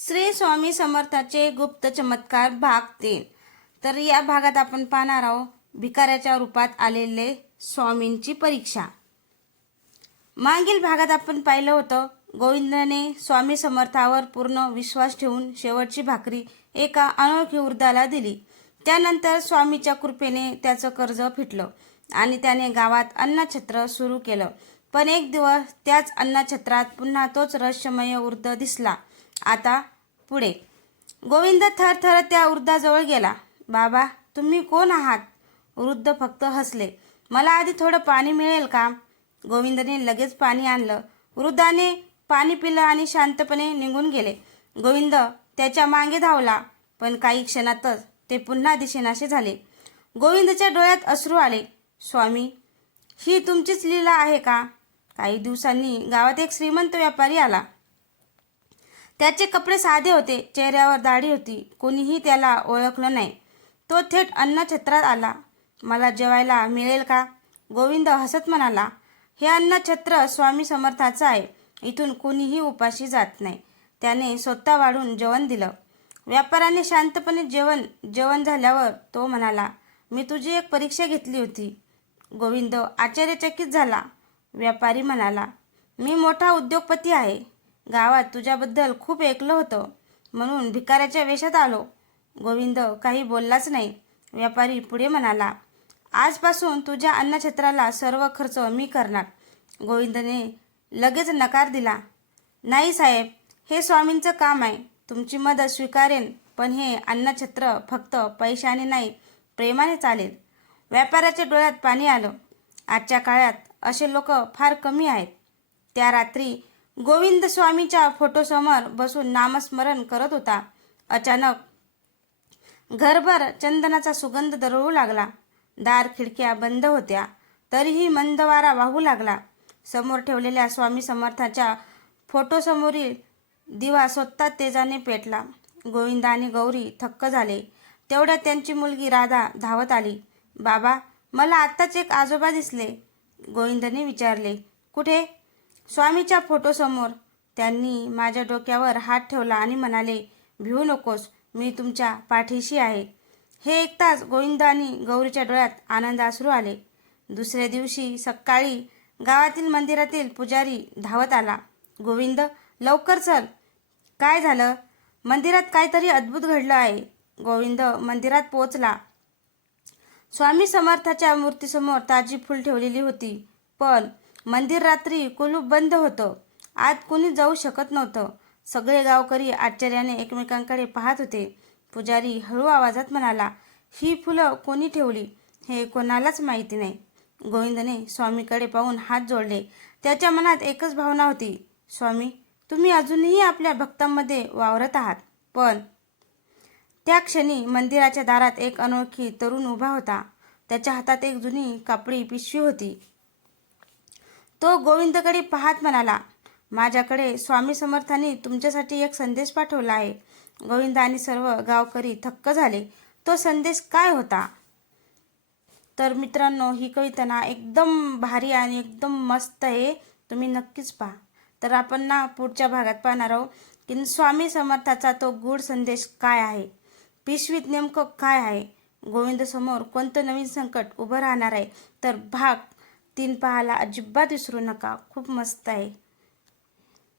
श्री स्वामी समर्थाचे गुप्त चमत्कार भाग 3। तर या भागात आपण पाहणार आहोत भिकाऱ्याच्या रूपात आलेले स्वामींची परीक्षा। मागील भागात आपण पाहिलं होतं गोविंदाने स्वामी समर्थावर पूर्ण विश्वास ठेवून शेवटची भाकरी एका अनोळखी वृद्धाला दिली। त्यानंतर स्वामीच्या कृपेने त्याचं कर्ज फिटलं आणि त्याने गावात अन्नछत्र सुरू केलं। पण एक दिवस त्याच अन्नछत्रात पुन्हा तोच रहस्यमय वृद्ध दिसला। आता पुढे गोविंद थरथर त्या वृद्धाजवळ गेला। बाबा, तुम्ही कोण आहात? वृद्ध फक्त हसले। मला आधी थोडं पाणी मिळेल का? गोविंदने लगेच पाणी आणलं। वृद्धाने पाणी पिलं आणि शांतपणे निघून गेले। गोविंद त्याच्या मागे धावला, पण काही क्षणातच ते पुन्हा दिसेनासे झाले। गोविंदच्या डोळ्यात अश्रू आले। स्वामी, ही तुमचीच लीला आहे का? काही दिवसांनी गावात एक श्रीमंत व्यापारी आला। त्याचे कपडे साधे होते, चेहऱ्यावर दाढी होती, कोणीही त्याला ओळखलं नाही। तो थेट अन्नछत्रात आला। मला जेवायला मिळेल का? गोविंद हसत म्हणाला, हे अन्नछत्र स्वामी समर्थाचं आहे, इथून कोणीही उपाशी जात नाही। त्याने स्वतः वाढून जेवण दिलं। व्यापाऱ्याने शांतपणे जेवण झाल्यावर तो म्हणाला, मी तुझी एक परीक्षा घेतली होती। गोविंद आश्चर्यचकित झाला। व्यापारी म्हणाला, मी मोठा उद्योगपती आहे, गावात तुझ्याबद्दल खूप ऐकलं होतं, म्हणून भिकाऱ्याच्या वेशात आलो। गोविंद काही बोललाच नाही। व्यापारी पुढे म्हणाला, आजपासून तुझ्या अन्नछत्राला सर्व खर्च मी करणार। गोविंदने लगेच नकार दिला। नाही साहेब, हे स्वामींचं काम आहे, तुमची मदत स्वीकारेन, पण हे अन्नछत्र फक्त पैशाने नाही, प्रेमाने चालेल। व्यापाऱ्याच्या डोळ्यात पाणी आलं। आजच्या काळात असे लोक फार कमी आहेत। त्या रात्री गोविंद स्वामीच्या फोटोसमोर बसून नामस्मरण करत होता। अचानक घरभर चंदनाचा सुगंध दरवळू लागला। दार खिडक्या बंद होत्या, तरीही मंद वारा वाहू लागला। समोर ठेवलेल्या स्वामी समर्थाच्या फोटोसमोरील दिवा स्वतः तेजाने पेटला। गोविंद आणि गौरी थक्क झाले। तेवढ्यात त्यांची मुलगी राधा धावत आली। बाबा, मला आत्ताच एक आजोबा दिसले। गोविंदने विचारले, कुठे? स्वामीच्या फोटोसमोर। त्यांनी माझ्या डोक्यावर हात ठेवला आणि म्हणाले, भिवू नकोस, मी तुमच्या पाठीशी आहे। हे ऐकताच गोविंद आणि गौरीच्या डोळ्यात आनंदाश्रू आले। दुसऱ्या दिवशी सकाळी गावातील मंदिरातील पुजारी धावत आला। गोविंद, लवकर चल। काय झालं? मंदिरात काहीतरी अद्भुत घडलं आहे। गोविंद मंदिरात पोहोचला। स्वामी समर्थाच्या मूर्तीसमोर ताजी फुल ठेवलेली होती, पण मंदिर रात्री कुलूप बंद होतं। आत कोणी जाऊ शकत नव्हतं। सगळे गावकरी आश्चर्याने एकमेकांकडे पाहत होते। पुजारी हळू आवाजात म्हणाला, ही फुलं कोणी ठेवली हे कोणालाच माहिती नाही। गोविंदने स्वामीकडे पाहून हात जोडले। त्याच्या मनात एकच भावना होती, स्वामी, तुम्ही अजूनही आपल्या भक्तांमध्ये वावरत आहात। पण त्या क्षणी मंदिराच्या दारात एक अनोळखी तरुण उभा होता। त्याच्या हातात एक जुनी कापडी पिशवी होती। तो गोविंदकडे पाहत म्हणाला, माझ्याकडे स्वामी समर्थांनी तुमच्यासाठी एक संदेश पाठवला आहे। गोविंद आणि सर्व गावकरी थक्क झाले। तो संदेश काय होता? तर मित्रांनो, ही कविता ना एकदम भारी आणि एकदम मस्त आहे, तुम्ही नक्कीच पहा। तर आपण ना पुढच्या भागात पाहणार आहोत की स्वामी समर्थाचा तो गूढ संदेश काय आहे, पिशवीत नेमकं काय आहे, गोविंद समोर कोणतं नवीन संकट उभं राहणार आहे। तर भाग 3 पाहायला अजिबात विसरू नका, खूप मस्त आहे।